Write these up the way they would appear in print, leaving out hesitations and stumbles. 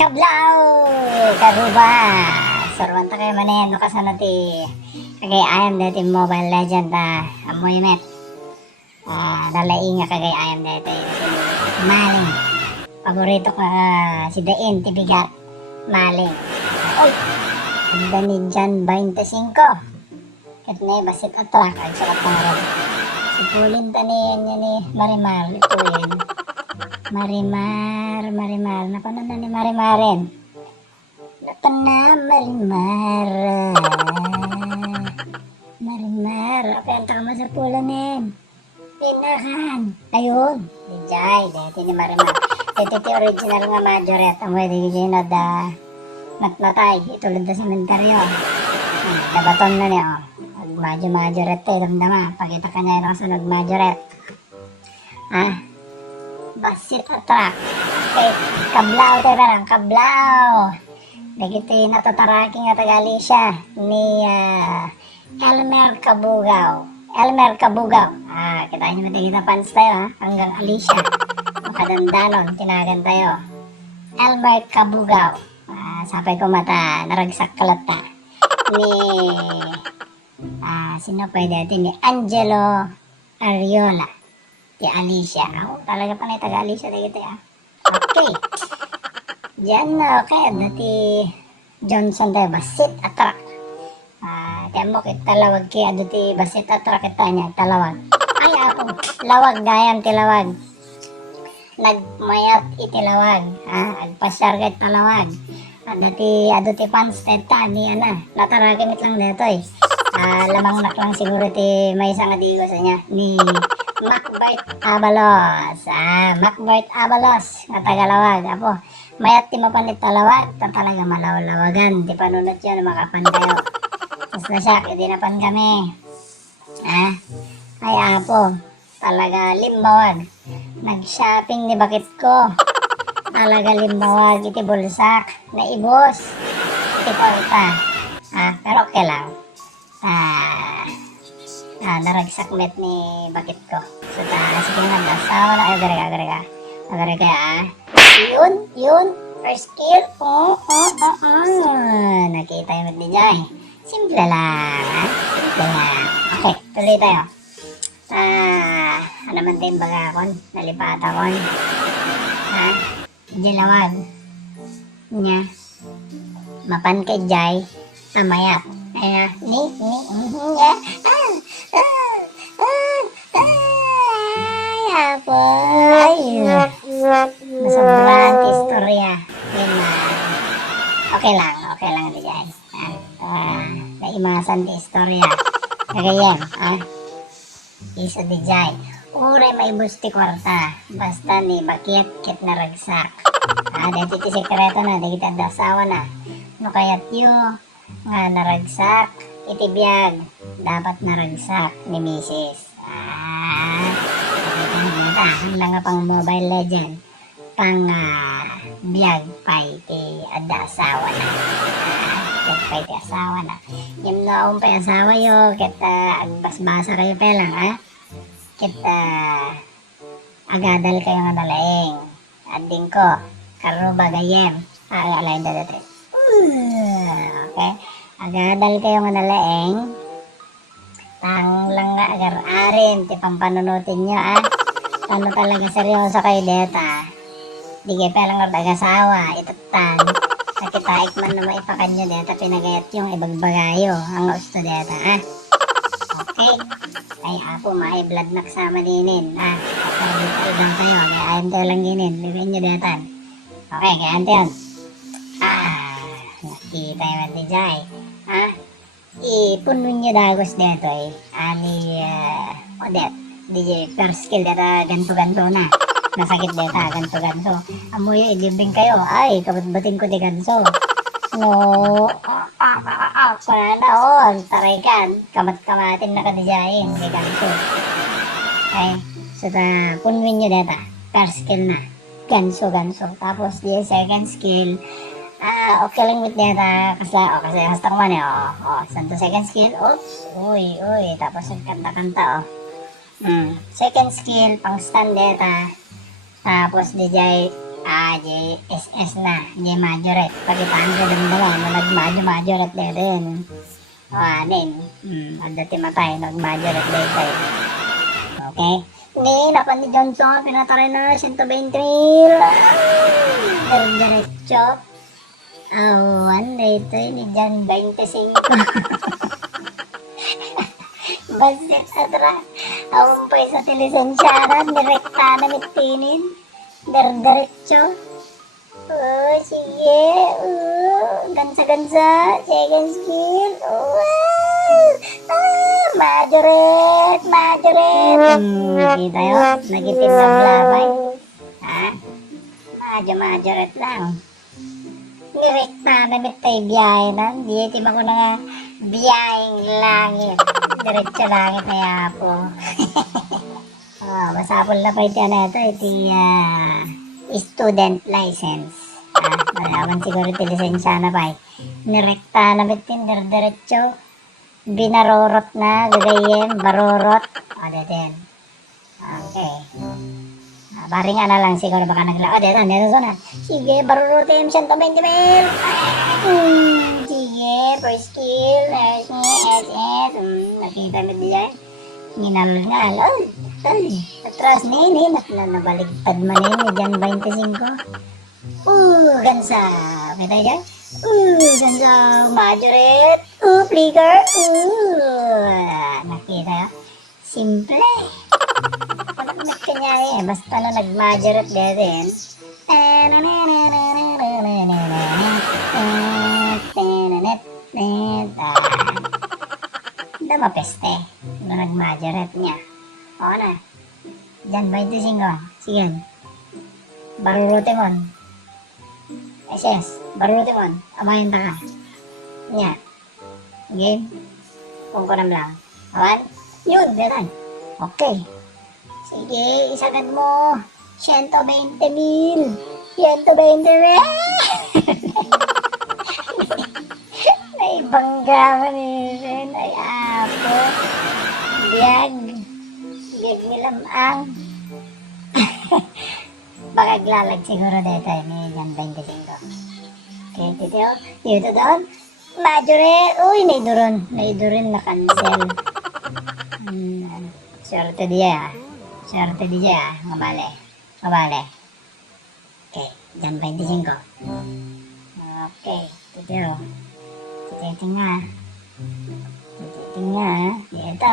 Kablaw! Karuba! Sarwanta kayo manen, kasano ti kagay ayam dati Mobile Legend amoy met. Dalaing nga kagay ayam dati maling. Paborito ko si Dain, ti bigat. Maling. Oy! Ganda ni Jan 25. Kat na basit atrak, ay sukat pangarap. Si Pulin taniyan niya ni Marimar, Pulin. Marimar. Napanood na ni Marimaren. Marimar. Okay, ang taka mo sa pulanin. Pinakan. Ayun. Dijay. Dati ni Marimar. Dati original nga majoret. Ang pwede kaya na matmatay. Itulad na sementeryo. Nabaton na niya. Majoret tayo. Damdama. Pakita ka niya yung kasunod majoret. Basit atrak. Okay. Kablaw tayo parang. Kablaw. Dagiti natataraking nga tagali siya ni Elmer Kabugaw. Kita nyo matigita fans tayo hanggang Alicia. Makadandanon, tinagan tayo. Elmer Kabugaw. Sapay ko mata, naragsak kalata. Ni, sino pwede natin? Ni Angelo Ariola. Ti Alicia. Talaga pa na taga Alicia. Okay. Diyan okay, dati Johnson tayo, basit atrak. Temo kit talawag kaya dati basit atrak kita niya, talawag. Ay ako, lawag gayam tilawag. Nagmayat itilawag, agpasyar kit talawag. Dati fans teta ni nataragamit lang dito lamang nak lang siguro ti may isang adigo sa niya, ni Macbert Abalos. Macbert Abalos, nga tagalawag. Apo, mayat ti mapanit talawag, talaga malawlawagan. Di panunod yun, makapan kayo. Tapos na siya, hindi napan kami. Ay apo, talaga limbawag. Nag-shopping ni bakit ko. Talaga limbawag, iti bulsak, naibos. Iti kwarta. Pero okay lang. Naragsak met ni bakit ko. So, sige nga, dasawa na. Agare ka. Yun. First kill. Nakita yung mag-DJ. Simple lang. Okay, tuloy tayo. Ano man din baga akon? Nalipata kon. Dilawag. Nya. Mapan kay Jai. Tamayat. Masobrang istorya. Okay lang diyan. Naimasan di istorya. Kagayem, isa dijay. Uray maibos ti kwarta. Basta ni bakit kit naragsak. Dati ti sekreto na, dati dasawa na. No kayat yung nga naragsak, itibiyag. Dapat naragsak ni Mrs. Lang nga pang Mobile Legend. Pang biyag pay ti asawa na. Pay ti asawa na. Yung noong pay asawa yo, kita agbasbasa kayo pelang, kita agadal kayo nga nalaing. Ading ko, karo bagayem. Alayin dati. Okay? Agadal kayo nga nalaing. Tang lang nga agar-arin, ti pampanunutin nyo, Ano talaga seryoso kayo deta. Di kayo palang nag-asawa, itatan. Nakita ikman na maipakanyo deta, pinagayat yung ibagbagayo. Ang gusto deta, Okay. Ay, apo, may blood na kasama dinin, Kapag lang kayo, kaya ayun tayo lang dinin. Bibigyan nyo deta. Okay, kaya ante yun. Nakita yung DJ. Ipuno nyo dagos dito, Ali, Odette. DJ first skill data ganto na. Nasakit data ganto. Amoy ilibing kayo. Ay, kabutbutin ko di ganso. No. Taray kan. Kamat-kamatin na kadijayin. Di ganso. Okay. So, punwin nyo data. First skill na. Ganso. Tapos, di second skill. Okay lang with data. Kasi hastang man santo second skill. Oops. Uy. Tapos, kanta-kanta, Second skill, pang stand data. Tapos DJ JSS na. J majorette. Pagitaan ka damdaman na nag-majorette din. O, anin. Adati matay, nag-majorette din. Okay? Hindi, napan ni Johnson, pinatay na, 120 mil. Diretso. Awan, dito ni Jan 25. Basit atra. Awan pa sa lisensyara, direkta na mitinin. Diretso. Oh, sige. Gansa-gansa. Second skill. Majorette. Kita yun. Nagitim na blabay. Ha? Majorette lang. Direkta na mitay biyahe na. Di ba ko na nga biyaheng langit. Diretso langit na yapo. Masapol na pa ito na ito. Student license. Malaman siguro ito lisensya na pa. Nirekta na bitin. Diretso. Binarorot na. Gagayem. Barorot. Din. Okay. Baringan na lang siguro baka naglakad. Dito na. Sige, barorotim. 120 mil. Sige, first skill. SS. Nakita mo diyan. Nginal. Atras nini. Nabaligtad man nini. Diyan 25. Gansa. Kita dyan. Gansa. Majorette. Flicker. Nakita yun. Simple. Pagkakamit ka niya basta na nag-majorette din. Hindi mapeste. Na nag-majorette niya. Oo na. Diyan, 25. Sige. Barurutimon. SS. Barurutimon. Amayin ta ka. Nya. Game. Kung ko lang. Awan? Yun, ganun. Okay. Sige, isagad mo. 120 mil. 120 mil. Ay, bangga man yun. Ay, apo. Biyag. Biyag nilamang. Baka glalag siguro dito. May dyan 25. Okay, dito doon. Majorette. Uy, naiduron na cancel. Swerte dia. Mabale. Okay, dyan 25. Okay, dito. Titingnan. Dito.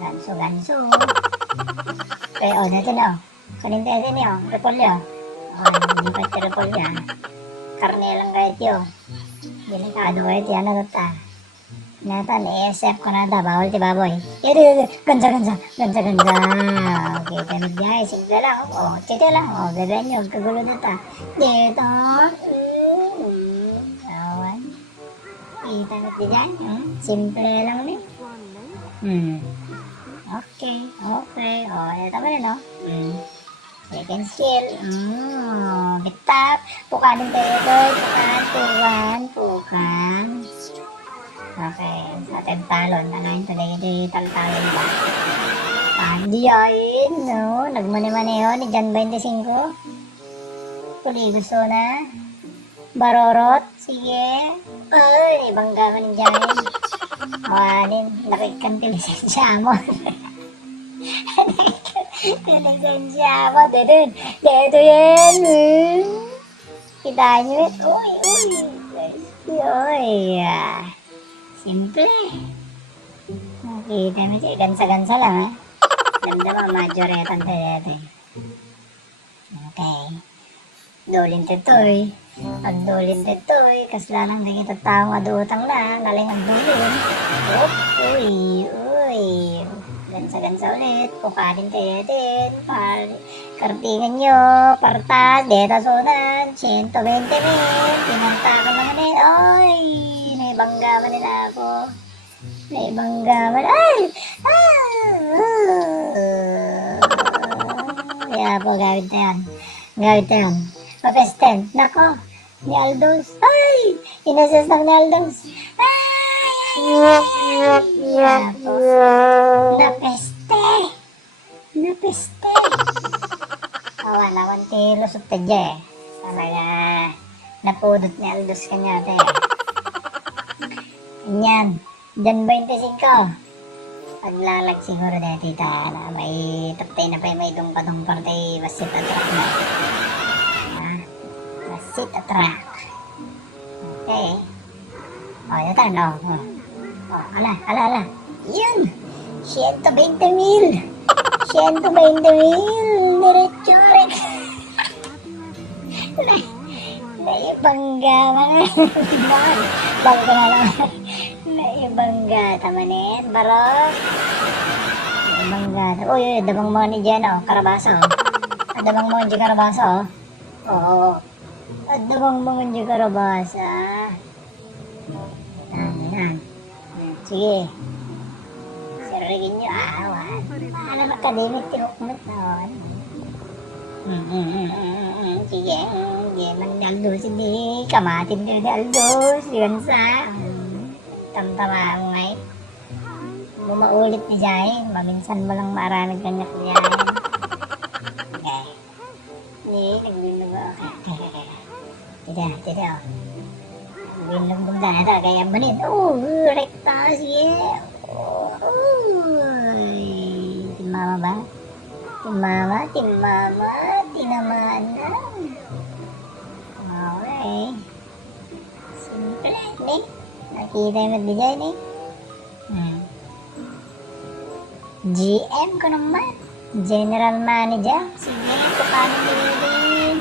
Ganso. Okay, dito na. Kaninte niyo. Repolyo. Hindi pa ito repolyo. Karne lang kahit yun. Delikado kahit yan na ito. Natan, ESF ko na ito. Bawal ti baboy. Gansa. Okay, tamid niya. Simple lang. Tito lang. Bebe nyo. Kagulo na ito. Dito. Awan. Kita mo ito dyan. Simple lang rin. Okay. Ito ba rin, no? Second skill. Bitap. Pukanin tayo ito. Pukan. Okay. Sa ating talon. Nangayin ito dahil talon ba? Pandiyain. No? Nagmani-mani yun. Ni Jan 25. Kuli gusto na. Barorot. Sige. Ay, bangga man dyan. Awanin. Nakikantilisyan siya mo. Lisensya mo, dito yan. Kita nyo yun. Uy. Simple. Nakita mo siya, gansa-gansa lang ha. Ganda mo, majoretan tayo. Okay. Dolin titoy. Pagdolin titoy, kasla lang na kita taong adutang na, naling ang dolin. Uy. Gansa-gansa ulit. Pukarin tayo din. Kartingan nyo. Partas. Deta sunan. 120 mil. Pinanta ka mga din. Ay! Naibangga man nila ako. Ay! Kaya po, gawin tayo. Papesten. Nako. Ni Aldos. Ay! Inases ng ni Aldos. Napeste. Wala konti lusot ta dyan eh. Talaga napudot ni Aldos kanya te. Yan. Jan 25. Paglalag siguro dahil tita na may taptay na pa may dungpa-dungpar tayo basit atrak na. Basit atrak. Okay. Yata no. Ala. Yun. 120,000. 120,000. Diretso rin. Naibangga mga. Bago ko na lang. Naibangga tamanin. Barok. Naibangga. Uy, dabang mo ni dyan Karabaso. Dabang mo ni Karabaso. Oo. Dabang mo ni Karabaso. Yan. Sige. Sirigin nyo awan. Alam academic tinukmot na. Sige. Man Aldos hindi. Kamatin din ni Aldos. Yun sa. Tamtama mo ngay. Maulit ni Jai. Maminsan mo lang maraming kanyak ni Jai. Okay. Hindi. Nagbinog ako. Tita. Nagbinog na ito. Kaya banit. Rekta siya. Timama ba? Timama. Tinamaan na. Okay. Simple ni. Nakita mo din ni. GM ko naman. General Manager. Sige, paano din?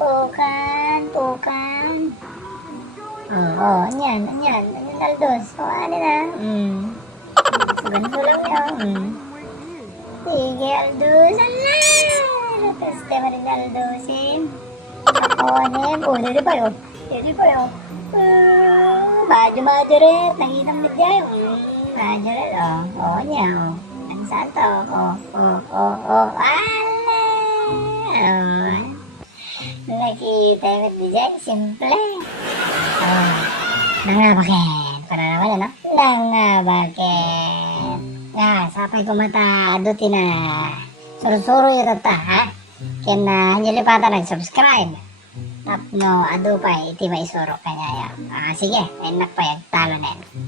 Pukan. Anyan. Aldos. Ano na? Ganito lang yun. Sige, Aldos. Nataste mo rin Aldosin. Dito pa yun. Madyo rin. Nakita mo dyan. Madyo rin. Niya. Ang saan to? Nakita mo dyan. Simple. Nangabakin. Para naman ano? Nangabakin. Sapay ko mata. Adutin na. Suro-suro yung tata, ha? Kaya na nilipatan nag-subscribe. Tapno, ado pa, iti may suro kanya yan. Sige, enak pa yung talo na yan.